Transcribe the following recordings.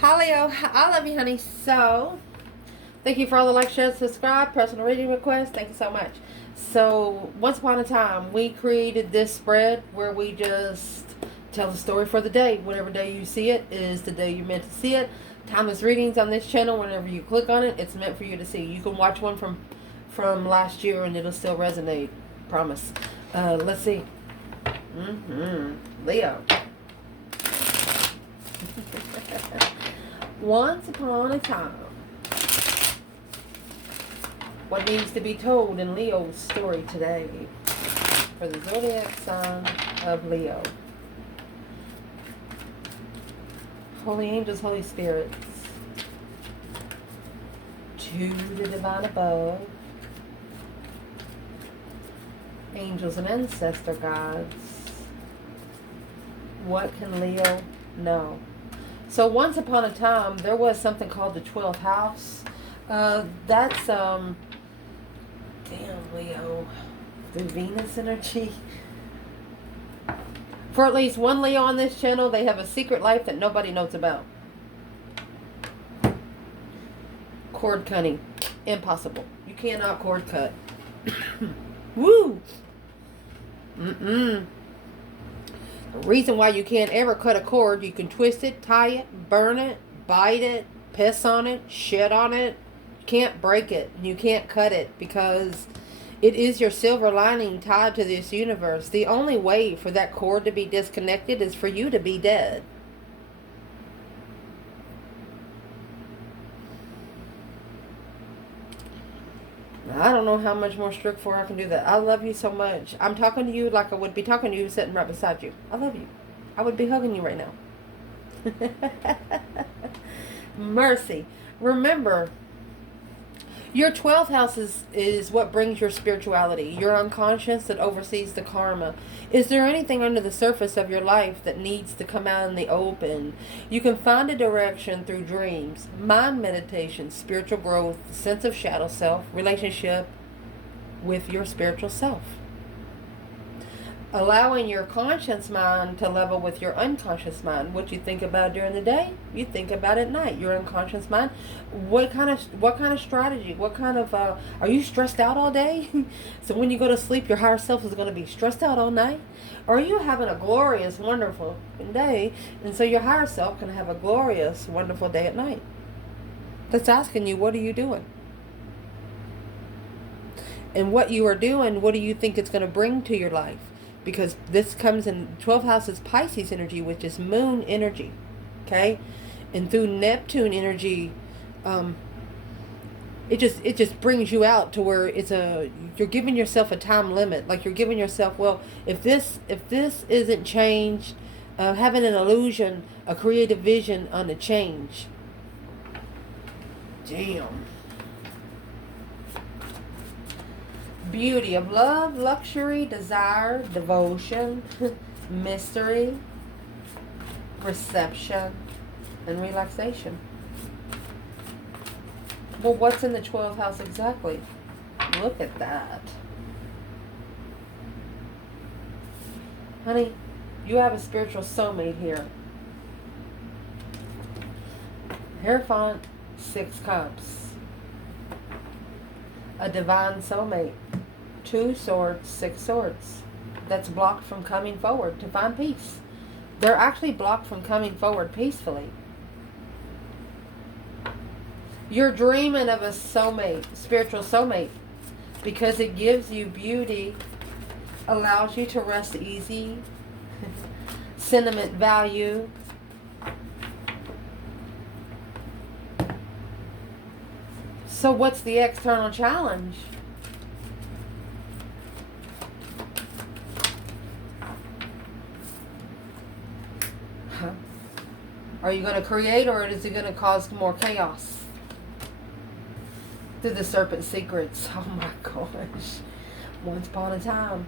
Hi Leo, I love you, honey. So, thank you for all the like, share, subscribe, personal reading requests. Thank you so much. So, once upon a time, we created this spread where we just tell the story for the day. Whatever day you see it is the day you're meant to see it. Timeless readings on this channel. Whenever you click on it, it's meant for you to see. You can watch one from last year and it'll still resonate. Promise. Let's see. Leo. Once upon a time. What needs to be told in Leo's story today for the zodiac sign of Leo? Holy angels, Holy spirits, to the divine above, angels and ancestor gods, what can Leo know? So once upon a time, there was something called the 12th house. That's, damn, Leo, the Venus energy. For at least one Leo on this channel, they have a secret life that nobody knows about. Cord cutting. Impossible. You cannot cord cut. Woo! The reason why you can't ever cut a cord, you can twist it, tie it, burn it, bite it, piss on it, shit on it. You can't break it. You can't cut it because it is your silver lining tied to this universe. The only way for that cord to be disconnected is for you to be dead. I don't know how much more strict for I can do that. I love you so much. I'm talking to you like I would be talking to you sitting right beside you. I love you. I would be hugging you right now. Mercy. Remember, your 12th house is what brings your spirituality, your unconscious that oversees the karma. Is there anything under the surface of your life that needs to come out in the open? You can find a direction through dreams, mind meditation, spiritual growth, sense of shadow self, relationship with your spiritual self. Allowing your conscious mind to level with your unconscious mind. What you think about during the day, you think about at night. Your unconscious mind. What kind of strategy? What kind of are you stressed out all day? So when you go to sleep, your higher self is going to be stressed out all night. Or are you having a glorious, wonderful day, and so your higher self can have a glorious, wonderful day at night? That's asking you, what are you doing? And what you are doing, what do you think it's going to bring to your life? Because this comes in 12th house is Pisces energy, which is moon energy. Okay? And through Neptune energy, it just brings you out to where you're giving yourself a time limit. Like you're giving yourself, well, if this isn't changed, having an illusion, a creative vision on a change. Damn. Beauty of love, luxury, desire, devotion, mystery, reception, and relaxation. Well, what's in the 12th house exactly? Look at that. Honey, you have a spiritual soulmate here. Hierophant, 6 cups. A divine soulmate. 2 swords, 6 swords. That's blocked from coming forward to find peace. They're actually blocked from coming forward peacefully. You're dreaming of a soulmate, spiritual soulmate, because it gives you beauty, allows you to rest easy, sentiment value. So what's the external challenge? Are you going to create, or is it going to cause more chaos? Through the serpent secrets. Oh my gosh. Once upon a time.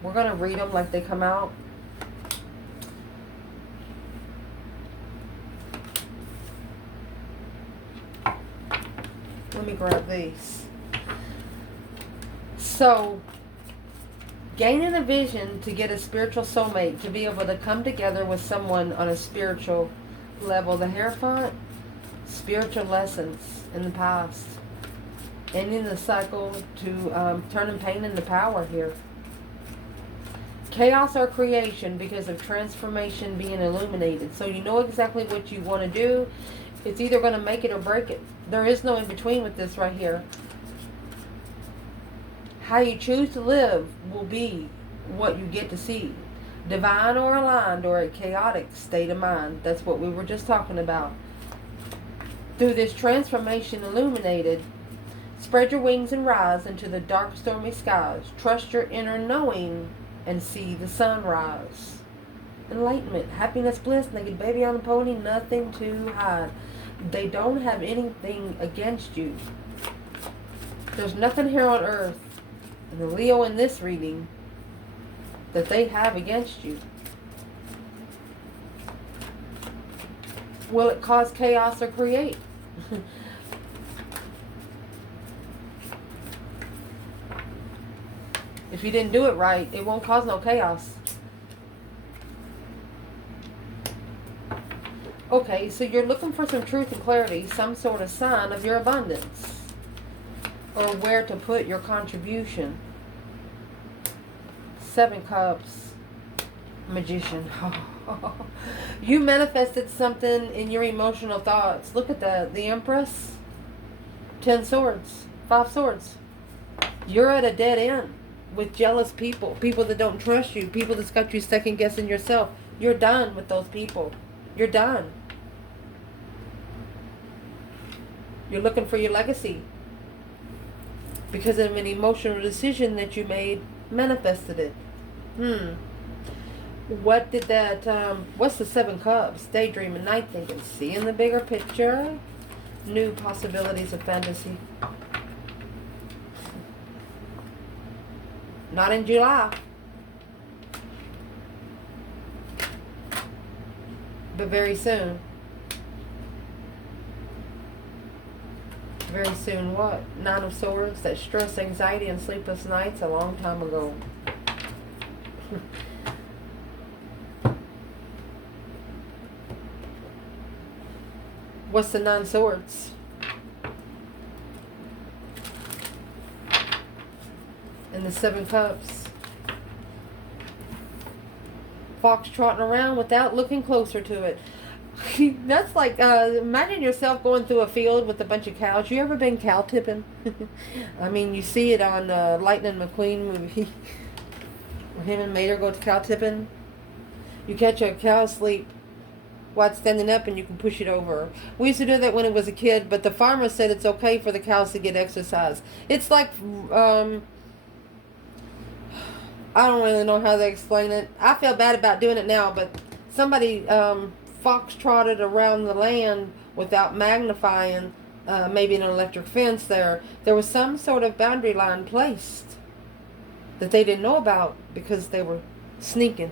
We're going to read them like they come out. Let me grab these. So, gaining a vision to get a spiritual soulmate, to be able to come together with someone on a spiritual level, the Hierophant, spiritual lessons in the past. Ending the cycle to turning pain into power here. Chaos or creation because of transformation being illuminated. So you know exactly what you want to do. It's either going to make it or break it. There is no in between with this right here. How you choose to live will be what you get to see. Divine or aligned or a chaotic state of mind. That's what we were just talking about. Through this transformation illuminated, spread your wings and rise into the dark stormy skies. Trust your inner knowing and see the sunrise. Enlightenment, happiness, bliss, naked baby on a pony, nothing to hide. They don't have anything against you. There's nothing here on earth, and the Leo in this reading, that they have against you. Will it cause chaos or create? If you didn't do it right, it won't cause no chaos. Okay, so you're looking for some truth and clarity, some sort of sign of your abundance, or where to put your contribution. 7 Cups, Magician. You manifested something in your emotional thoughts. Look at that. The Empress, 10 Swords, 5 Swords. You're at a dead end with jealous people, people that don't trust you, people that's got you second guessing yourself. You're done with those people. You're done. You're looking for your legacy because of an emotional decision that you made, manifested it. What did that, what's the 7 Cups? Daydreaming, night thinking, seeing the bigger picture, new possibilities of fantasy. Not in July. But very soon. Very soon what? 9 of Swords, that stress, anxiety, and sleepless nights a long time ago. What's the 9 Swords? And the 7 Cups. Fox trotting around without looking closer to it. That's like, imagine yourself going through a field with a bunch of cows. You ever been cow tipping? I mean, you see it on Lightning McQueen movie. Where him and Mater go to cow tipping. You catch a cow asleep while it's standing up and you can push it over. We used to do that when I was a kid, but the farmer said it's okay for the cows to get exercise. It's like, I don't really know how to explain it. I feel bad about doing it now, but somebody fox trotted around the land without magnifying maybe an electric fence there. There was some sort of boundary line placed that they didn't know about because they were sneaking.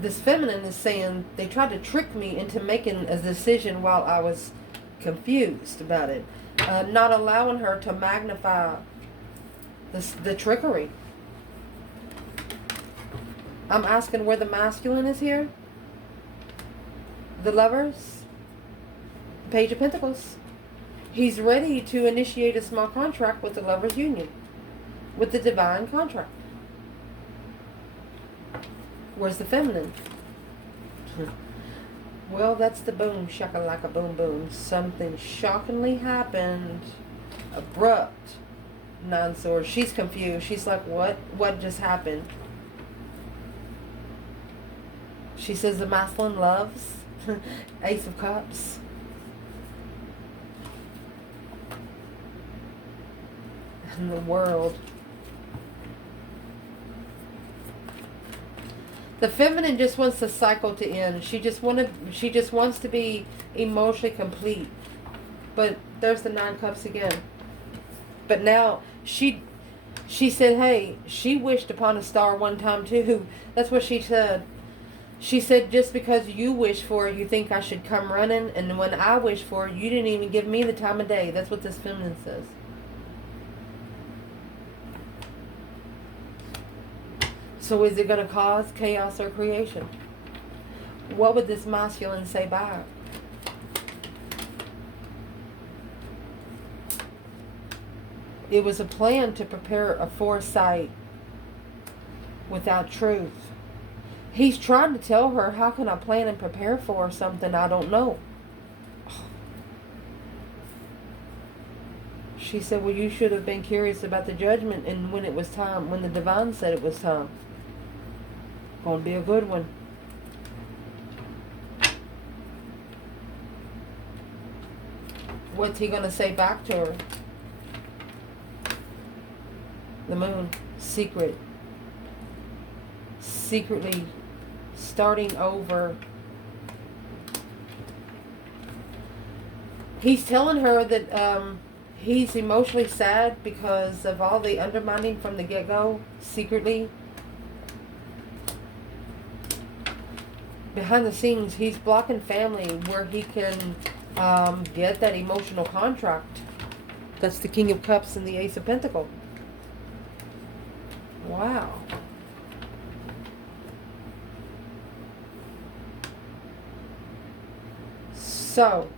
This feminine is saying they tried to trick me into making a decision while I was confused about it. Not allowing her to magnify the trickery. I'm asking where the masculine is here. The Lovers. Page of Pentacles. He's ready to initiate a small contract with the Lovers Union. With the divine contract. Where's the feminine? Well, that's the boom, shakalaka, boom, boom. Something shockingly happened. Abrupt. 9 Swords. She's confused. She's like, what? What just happened? She says the masculine loves. Ace of Cups. And the World. The feminine just wants the cycle to end. She just wants to be emotionally complete. But there's the 9 Cups again. But now she said, hey, she wished upon a star one time too. That's what she said. She said, just because you wish for it, you think I should come running, and when I wish for it, you didn't even give me the time of day. That's what this feminine says. So is it going to cause chaos or creation? What would this masculine say back? It was a plan to prepare a foresight without truth. He's trying to tell her, how can I plan and prepare for something I don't know? She said, well, you should have been curious about the judgment and when it was time, when the divine said it was time. Gonna be a good one. What's he gonna say back to her? The moon. Secret. Secretly starting over. He's telling her that he's emotionally sad because of all the undermining from the get-go. Secretly. Behind the scenes, he's blocking family where he can get that emotional contract. That's the King of Cups and the Ace of Pentacles. Wow. So,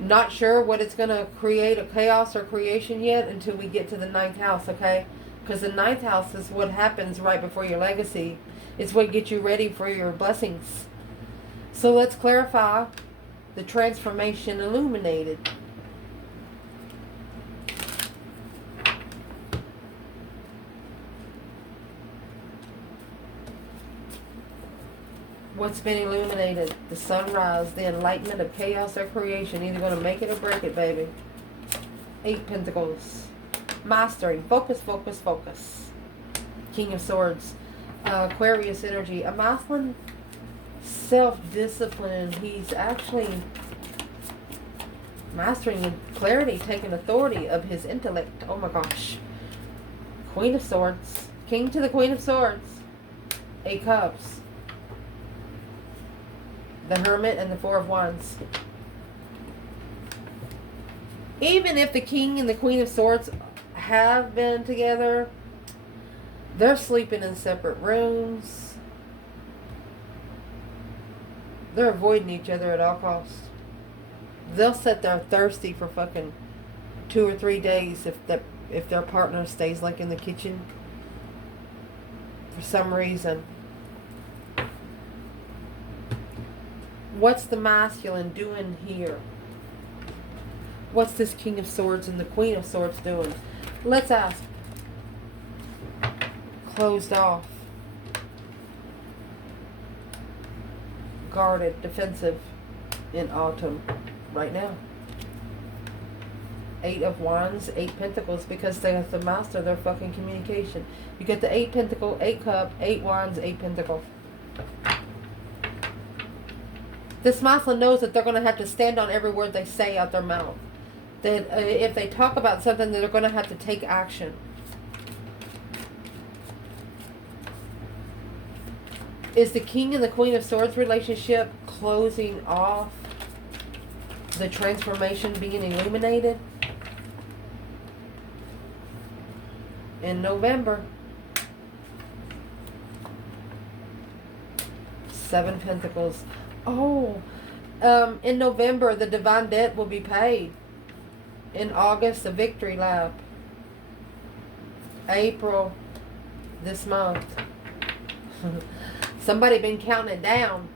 not sure what it's going to create, a chaos or creation yet, until we get to the 9th house, okay? Because the 9th house is what happens right before your legacy. It's what gets you ready for your blessings. So let's clarify the transformation illuminated. What's been illuminated? The sunrise, the enlightenment of chaos or creation. Either going to make it or break it, baby. 8 Pentacles. Mastering. Focus, focus, focus. King of Swords. Aquarius energy. A masculine self-discipline. He's actually mastering with clarity, taking authority of his intellect. Oh my gosh. Queen of Swords. King to the Queen of Swords. 8 Cups. The Hermit and the Four of Wands. Even if the King and the Queen of Swords have been together, they're sleeping in separate rooms. They're avoiding each other at all costs. They'll sit there thirsty for fucking 2 or 3 days if their partner stays like in the kitchen for some reason. What's the masculine doing here? What's this King of Swords and the Queen of Swords doing? Let's ask. Closed off. Guarded, defensive in autumn right now. 8 of Wands, 8 Pentacles, because they have to master their fucking communication. You get the 8 Pentacle, 8 Cup, 8 Wands, 8 Pentacle. This masculine knows that they're going to have to stand on every word they say out their mouth. That if they talk about something, they're going to have to take action. Is the King and the Queen of Swords relationship closing off? The transformation being illuminated? In November. 7 Pentacles. Oh, in November, the divine debt will be paid. In August, the victory lap. April, this month. Somebody been counting it down.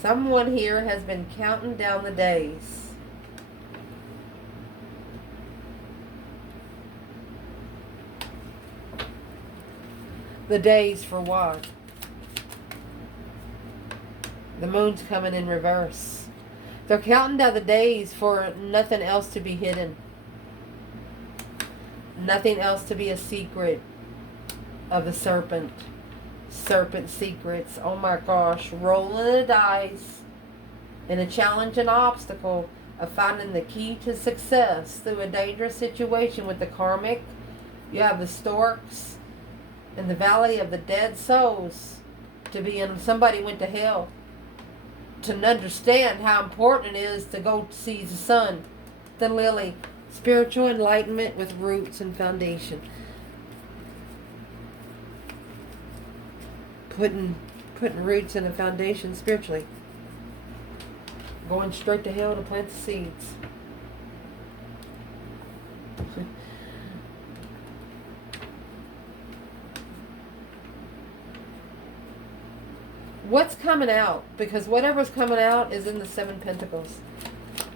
Someone here has been counting down the days. The days for what? The moon's coming in reverse. They're counting down the days for nothing else to be hidden. Nothing else to be a secret of the serpent. Serpent secrets. Oh my gosh. Rolling the dice in a challenge and obstacle of finding the key to success through a dangerous situation with the karmic. You have the storks in the valley of the dead souls. To be in, somebody went to hell. To understand how important it is to go see the sun, the lily, spiritual enlightenment with roots and foundation. putting roots in a foundation spiritually. Going straight to hell to plant the seeds. What's coming out? Because whatever's coming out is in the Seven Pentacles.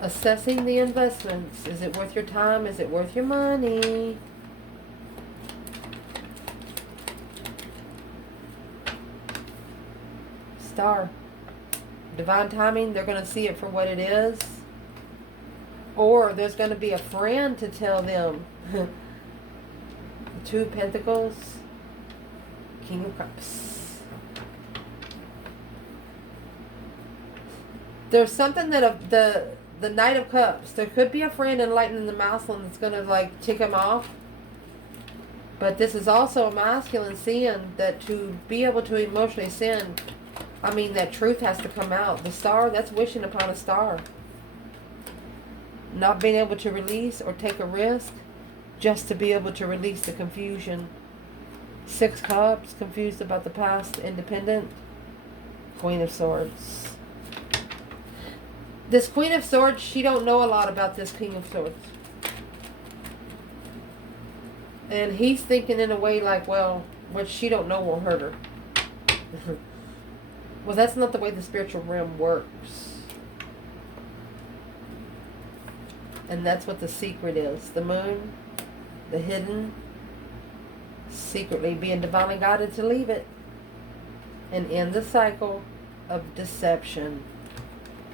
Assessing the investments. Is it worth your time? Is it worth your money? Star. Divine timing. They're going to see it for what it is. Or there's going to be a friend to tell them. Two of Pentacles. King of Cups. There's something that the Knight of Cups, there could be a friend enlightening the masculine that's going to like tick him off. But this is also a masculine seeing that to be able to emotionally send, I mean that truth has to come out. The star, that's wishing upon a star. Not being able to release or take a risk just to be able to release the confusion. Six Cups, confused about the past, independent. Queen of Swords. This Queen of Swords, she don't know a lot about this King of Swords. And he's thinking in a way like, well, what she don't know will hurt her. Well, that's not the way the spiritual realm works. And that's what the secret is. The moon, the hidden, secretly being divinely guided to leave it. And end the cycle of deception.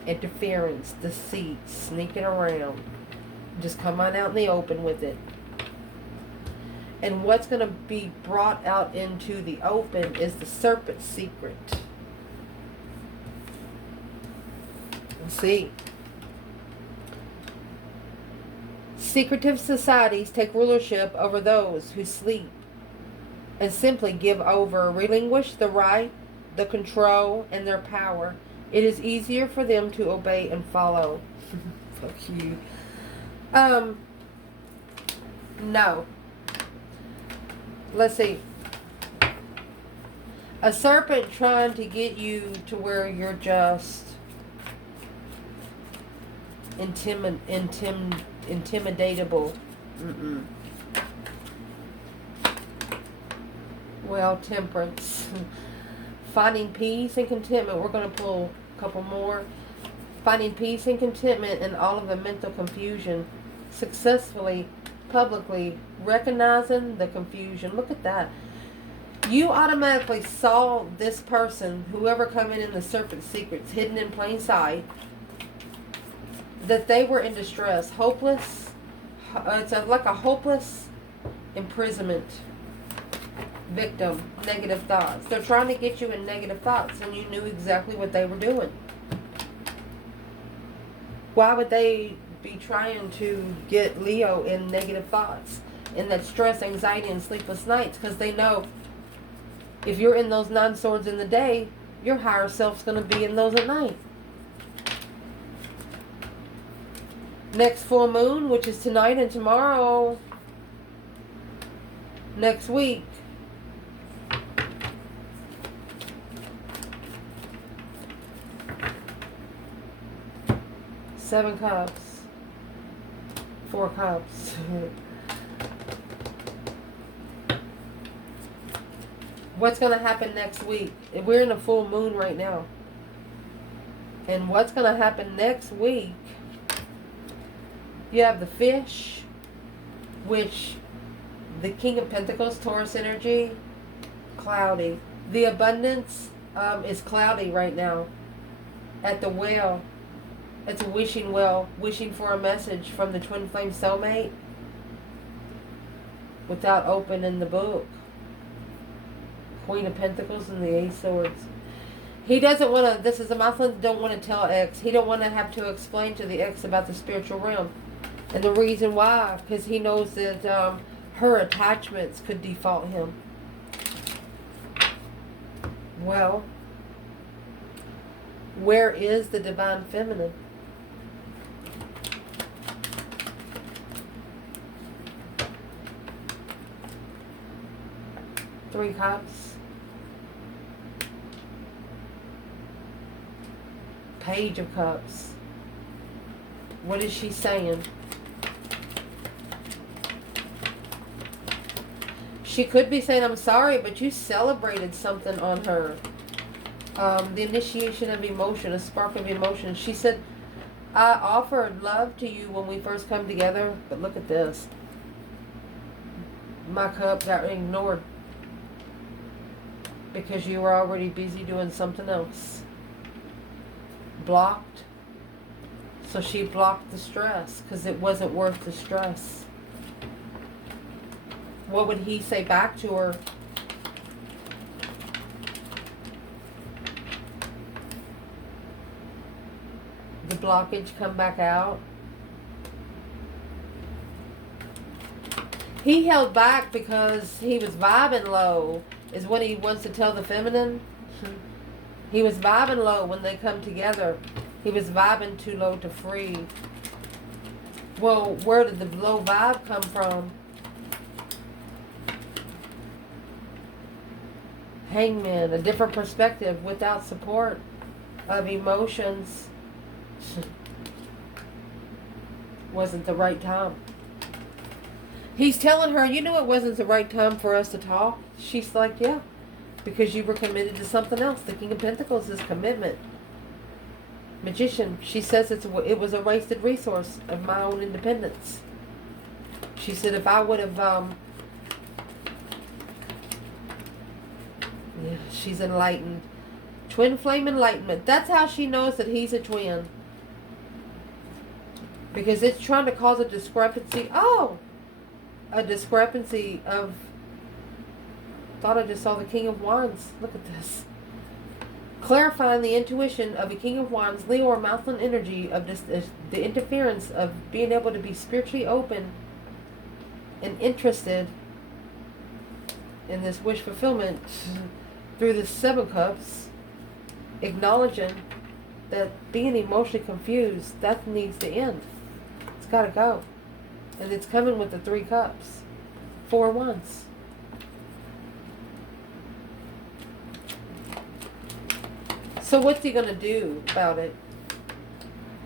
Interference, deceit, sneaking around. Just come on out in the open with it. And what's going to be brought out into the open is the serpent secret. Let's see. Secretive societies take rulership over those who sleep and simply give over, relinquish the right, the control, and their power. It is easier for them to obey and follow. Fuck you. No. Let's see. A serpent trying to get you to where you're just intimidatable. Well, temperance. Finding peace and contentment. We're going to pull a couple more. Finding peace and contentment in all of the mental confusion. Successfully, publicly recognizing the confusion. Look at that. You automatically saw this person, whoever come in the serpent secrets, hidden in plain sight, that they were in distress, hopeless. It's like a hopeless imprisonment. Victim, negative thoughts. They're trying to get you in negative thoughts, and you knew exactly what they were doing. Why would they be trying to get Leo in negative thoughts, in that stress, anxiety, and sleepless nights? Because they know if you're in those 9 swords in the day, your higher self's going to be in those at night. Next full moon, which is tonight and tomorrow, next week, Seven Cups, 4 Cups. What's going to happen next week? We're in a full moon right now. And what's going to happen next week? You have the Fish, which the King of Pentacles, Taurus energy, cloudy. The abundance is cloudy right now. At the well. It's a wishing well, wishing for a message from the twin flame soulmate without opening the book. Queen of Pentacles and the Ace of Swords. He doesn't want to, this is a masculine, don't want to tell X. He don't want to have to explain to the X about the spiritual realm. And the reason why, because he knows that her attachments could default him. Well, where is the divine feminine? Three Cups. Page of Cups. What is she saying? She could be saying, I'm sorry, but you celebrated something on her. The initiation of emotion, a spark of emotion. She said, I offered love to you when we first come together, but look at this. My cup got ignored because you were already busy doing something else. Blocked. So she blocked the stress because it wasn't worth the stress. What would he say back to her? The blockage come back out. He held back because he was vibing low, is what he wants to tell the feminine. He was vibing low when they come together. He was vibing too low to free. Well, where did the low vibe come from? Hangman, a different perspective without support of emotions. Wasn't the right time. He's telling her, you knew it wasn't the right time for us to talk. She's like, yeah, because you were committed to something else. The King of Pentacles is commitment. Magician, she says it was a wasted resource of my own independence. She said if I would have, yeah, she's enlightened. Twin flame enlightenment. That's how she knows that he's a twin. Because it's trying to cause a discrepancy. Oh! A discrepancy of... Thought I just saw the King of Wands. Look at this. Clarifying the intuition of a King of Wands, Leo or masculine energy of this, the interference of being able to be spiritually open and interested in this wish fulfillment through the Seven Cups, acknowledging that being emotionally confused, that needs to end. It's got to go. And it's coming with the 3 cups. 4 wands. So what's he going to do about it?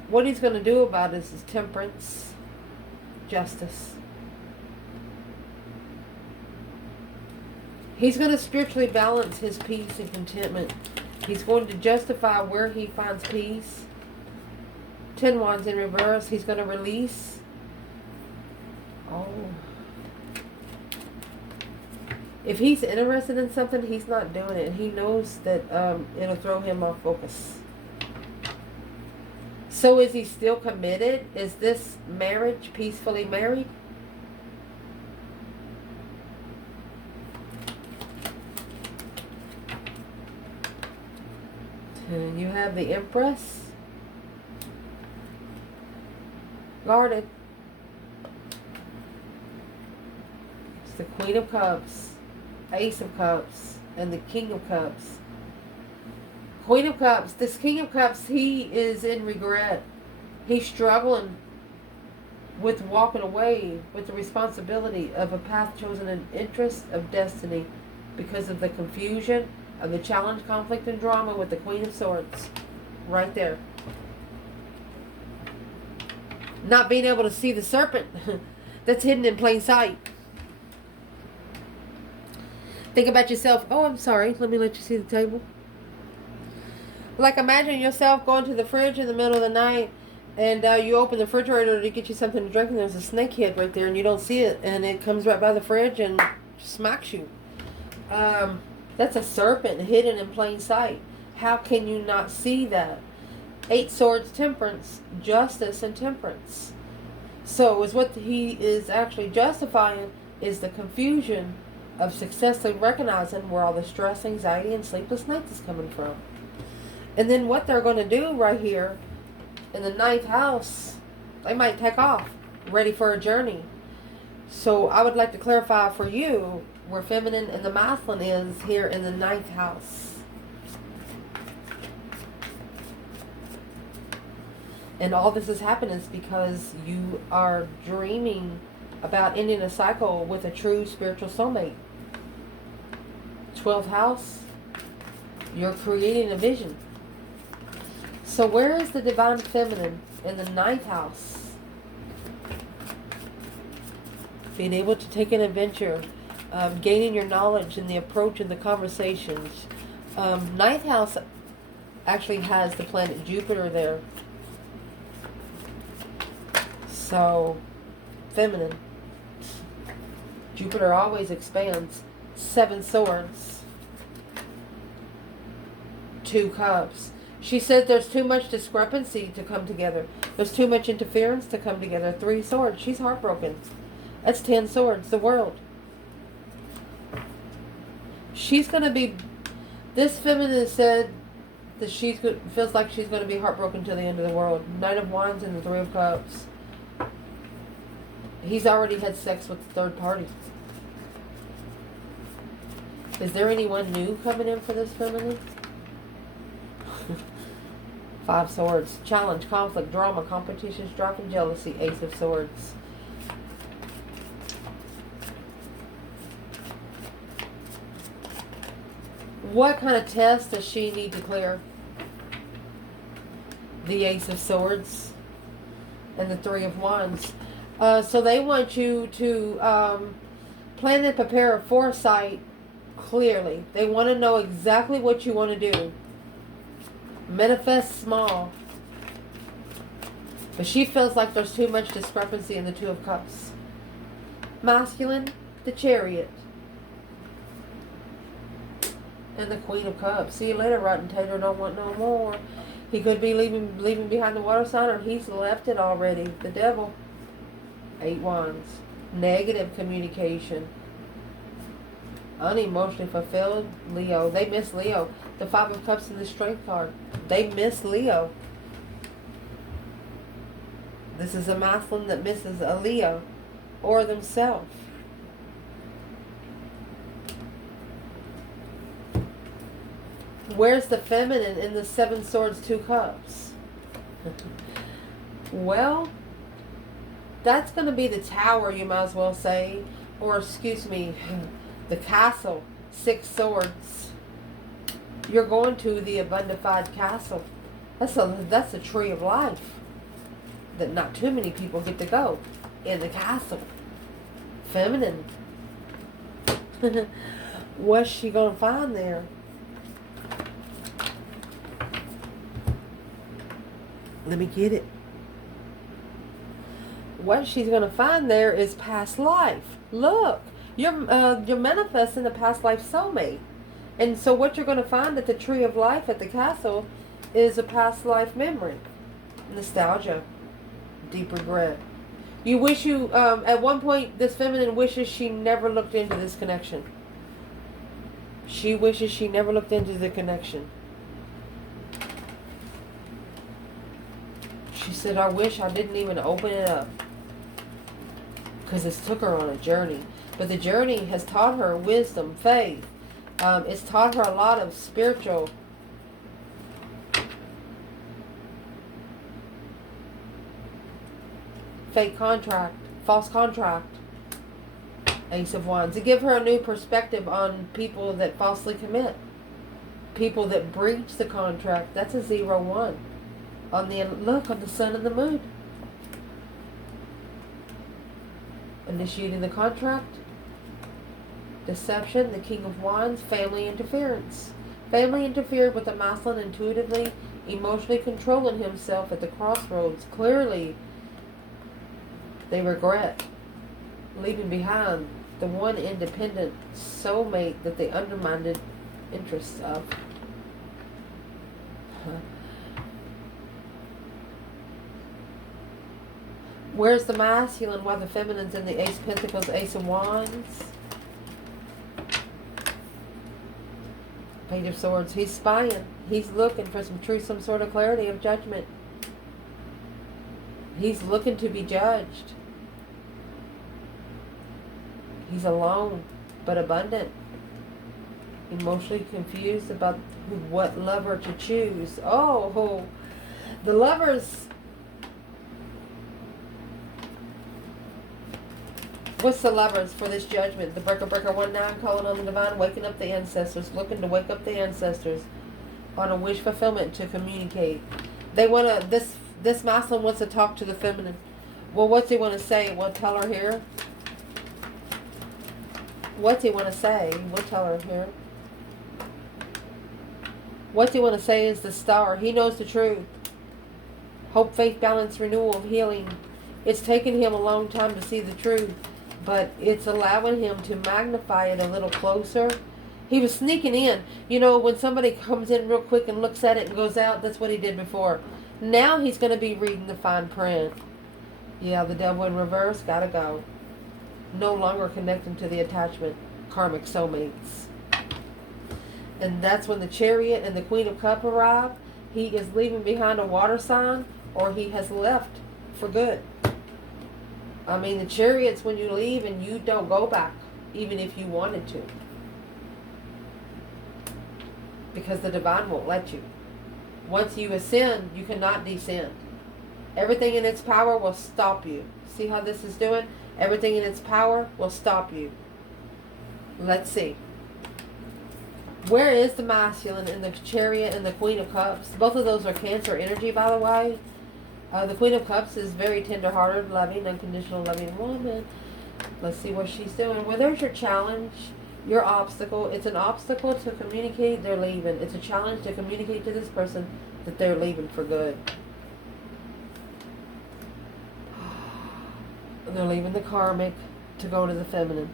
What he's going to do about it is temperance, justice. He's going to spiritually balance his peace and contentment. He's going to justify where he finds peace. 10 wands in reverse. He's going to release. Oh. If he's interested in something, he's not doing it. He knows that it'll throw him off focus. So is he still committed? Is this marriage peacefully married? And you have the Empress. Guarded. It's the Queen of Cups. Ace of Cups. And the King of Cups. Queen of Cups. This King of Cups, he is in regret. He's struggling with walking away with the responsibility of a path chosen in interest of destiny because of the confusion of the challenge, conflict, and drama with the Queen of Swords. Right there. Not being able to see the serpent that's hidden in plain sight. Think about yourself. Oh, I'm sorry. Let me let you see the table. Like imagine yourself going to the fridge in the middle of the night and you open the refrigerator to get you something to drink and there's a snake head right there and you don't see it and it comes right by the fridge and smacks you. That's a serpent hidden in plain sight. How can you not see that? 8 swords, temperance, justice, and temperance. So is what he is actually justifying is the confusion of successfully recognizing where all the stress, anxiety, and sleepless nights is coming from. And then what they're going to do right here in the 9th house, they might take off, ready for a journey. So I would like to clarify for you where feminine and the masculine is here in the 9th house. And all this is happening is because you are dreaming about ending a cycle with a true spiritual soulmate. 12th house, you're creating a vision. So where is the divine feminine in the ninth house? Being able to take an adventure, gaining your knowledge in the approach and the conversations. Ninth house actually has the planet Jupiter there. So, feminine. Jupiter always expands. 7 swords. 2 cups. She said there's too much discrepancy to come together. There's too much interference to come together. 3 swords. She's heartbroken. That's 10 swords. The world. She's going to be... This feminine said that she feels like she's going to be heartbroken till the end of the world. Knight of Wands and the 3 of Cups. He's already had sex with the third party. Is there anyone new coming in for this feminine? 5 swords. Challenge, conflict, drama, competition, strife, and jealousy. Ace of Swords. What kind of test does she need to clear? The Ace of Swords and the 3 of Wands. So they want you to plan and prepare a foresight clearly. They want to know exactly what you want to do. Manifest small. But she feels like there's too much discrepancy in the 2 of Cups. Masculine, the Chariot. And the Queen of Cups. See you later, Rotten Tater. Don't want no more. He could be leaving behind the water sign, or he's left it already. The Devil. 8 Wands. Negative communication. Unemotionally fulfilled. Leo. They miss Leo. The 5 of Cups and the Strength card. They miss Leo. This is a masculine that misses a Leo. Or themselves. Where's the feminine in the 7 swords, 2 cups? Well, that's going to be the Tower, you might as well say. Or, excuse me, the Castle, 6 swords. You're going to the abundified castle. That's a tree of life that not too many people get to go in the castle. Feminine. What's she going to find there? Let me get it. What she's going to find there is past life. Look, you're manifesting a past life soulmate. And so what you're going to find at the tree of life at the castle is a past life memory. Nostalgia. Deep regret. You wish you, at one point, this feminine wishes she never looked into this connection. She wishes she never looked into the connection. She said, I wish I didn't even open it up. Because it's took her on a journey. But the journey has taught her wisdom, faith. It's taught her a lot of spiritual. Fake contract. False contract. Ace of Wands. To give her a new perspective on people that falsely commit. People that breach the contract. That's a 0-1. On the look on the sun and the moon. Initiating the contract. Deception, the King of Wands, family interference. Family interfered with the masculine intuitively, emotionally controlling himself at the crossroads. Clearly, they regret leaving behind the one independent soulmate that they undermined interests of. Where's the masculine while the feminine's in the Ace of Pentacles, Ace of Wands? Page of Swords. He's spying. He's looking for some truth, some sort of clarity of judgment. He's looking to be judged. He's alone, but abundant. Emotionally confused about what lover to choose. Oh, the lovers. What's the lovers for this judgment? The breaker 1-9 calling on the divine, waking up the ancestors, looking to wake up the ancestors on a wish fulfillment to communicate. They want to, this masculine wants to talk to the feminine. Well, what's he want to say? We'll tell her here. What's he want to say? We'll tell her here. What he want to say is the star. He knows the truth. Hope, faith, balance, renewal, healing. It's taken him a long time to see the truth, but it's allowing him to magnify it a little closer. He was sneaking in. You know, when somebody comes in real quick and looks at it and goes out, that's what he did before. Now he's going to be reading the fine print. Yeah, the devil in reverse, gotta go. No longer connecting to the attachment. Karmic soulmates. And that's when the Chariot and the Queen of Cups arrive. He is leaving behind a water sign, or he has left for good. I mean, the Chariot's when you leave and you don't go back, even if you wanted to. Because the divine won't let you. Once you ascend, you cannot descend. Everything in its power will stop you. See how this is doing? Everything in its power will stop you. Let's see. Where is the masculine in the Chariot and the Queen of Cups? Both of those are Cancer energy, by the way. The Queen of Cups is very tender-hearted, loving, unconditional, loving woman. Let's see what she's doing. Well, there's your challenge, your obstacle. It's an obstacle to communicate. They're leaving. It's a challenge to communicate to this person that they're leaving for good. They're leaving the karmic to go to the feminine.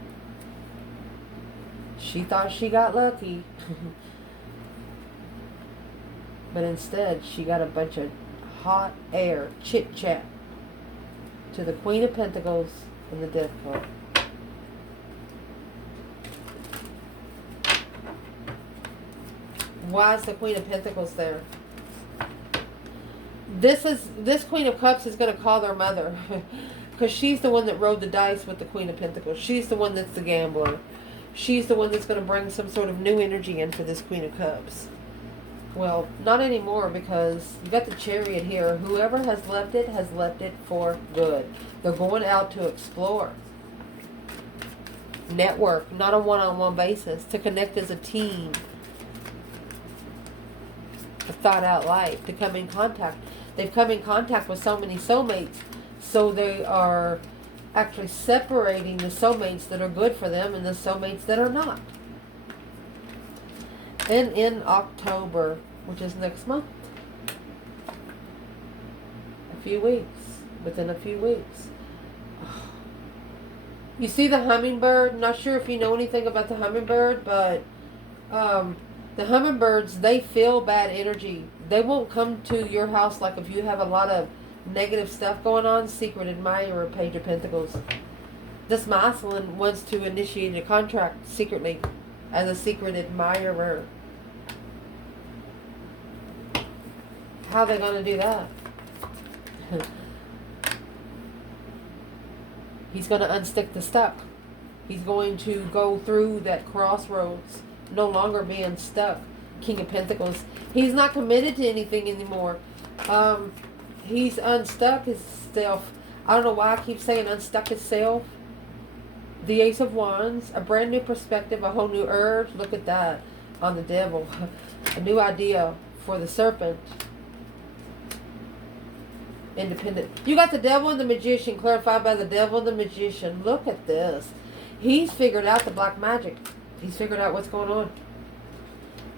She thought she got lucky. But instead, she got a bunch of hot air, chit-chat to the Queen of Pentacles and the Death card. Why is the Queen of Pentacles there? This Queen of Cups is going to call their mother. Because she's the one that rode the dice with the Queen of Pentacles. She's the one that's the gambler. She's the one that's going to bring some sort of new energy in for this Queen of Cups. Well, not anymore, because you got the Chariot here. Whoever has left it for good. They're going out to explore. Network, not a one-on-one basis. To connect as a team. A thought-out life. To come in contact. They've come in contact with so many soulmates. So they are actually separating the soulmates that are good for them and the soulmates that are not. And in October, which is next month, within a few weeks. You see the hummingbird? Not sure if you know anything about the hummingbird, but the hummingbirds, they feel bad energy. They won't come to your house like if you have a lot of negative stuff going on. Secret admirer, Page of Pentacles. This masculine wants to initiate a contract secretly as a secret admirer. How are they going to do that? He's going to unstick the stuck. He's going to go through that crossroads, no longer being stuck. King of Pentacles. He's not committed to anything anymore. He's unstuck himself. I don't know why I keep saying unstuck himself. The Ace of Wands, a brand new perspective, a whole new urge. Look at that on the devil. A new idea for the serpent. Independent. You got the devil and the magician, clarified by the devil and the magician. Look at this. He's figured out the black magic. He's figured out what's going on.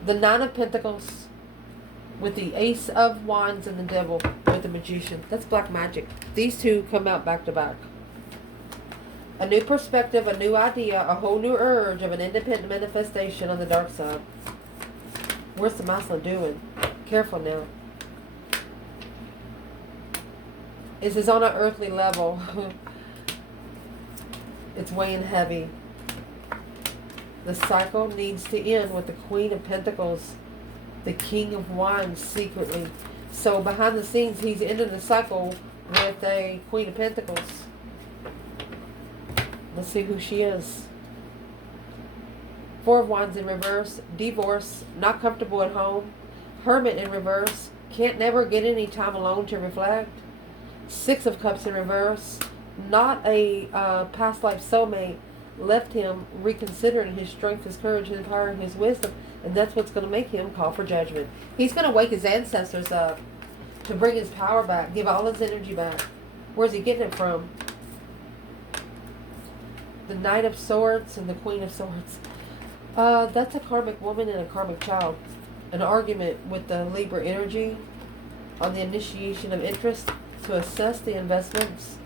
The Nine of Pentacles with the Ace of Wands and the devil with the magician. That's black magic. These two come out back to back. A new perspective, a new idea, a whole new urge of an independent manifestation on the dark side. What's the masculine doing? Careful now. This is on an earthly level. It's weighing heavy. The cycle needs to end with the Queen of Pentacles, the King of Wands secretly. So behind the scenes, he's ending the cycle with a Queen of Pentacles. Let's see who she is. Four of Wands in reverse. Divorce. Not comfortable at home. Hermit in reverse. Can't never get any time alone to reflect. Six of Cups in reverse. Not a past life soulmate. Left him reconsidering his strength, his courage, his power, and his wisdom. And that's what's going to make him call for judgment. He's going to wake his ancestors up. to bring his power back, give all his energy back. Where's he getting it from? The Knight of Swords and the Queen of Swords. That's a karmic woman and a karmic child. An argument with the Libra energy on the initiation of interest to assess the investments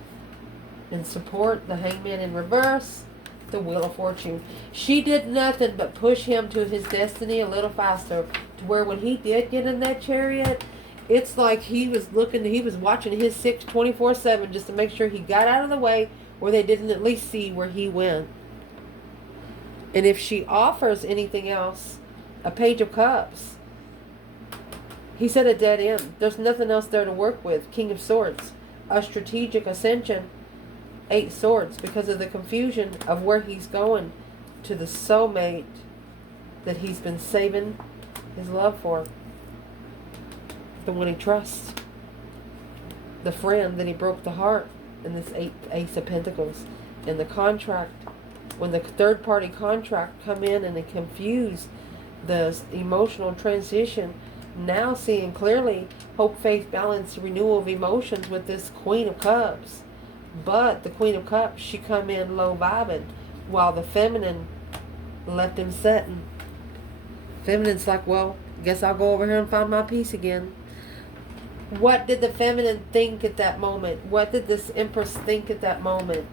and support. The Hangman in reverse. The Wheel of Fortune. She did nothing but push him to his destiny a little faster, to where when he did get in that chariot, it's like he was watching his 6 24/7 just to make sure he got out of the way where they didn't at least see where he went. And if she offers anything else, a Page of Cups, he's at a dead end. There's nothing else there to work with. King of Swords, a strategic ascension, 8 Swords, because of the confusion of where he's going to the soulmate that he's been saving his love for. The one he trusts. The friend that he broke the heart in this Ace of Pentacles. And the contract, when the third party contract come in and they confuse the emotional transition, now seeing clearly hope, faith, balance, renewal of emotions with this Queen of Cups. But the Queen of Cups, she come in low vibing, while the feminine left him setting. Feminine's like, well, guess I'll go over here and find my peace again. What did the feminine think at that moment? What did this Empress think at that moment?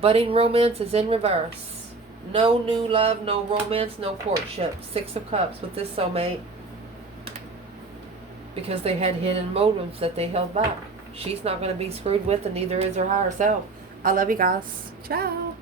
Budding romance is in reverse. No new love, no romance, no courtship. 6 of Cups with this soulmate. Because they had hidden motives that they held back. She's not going to be screwed with, and neither is her higher self. I love you guys. Ciao.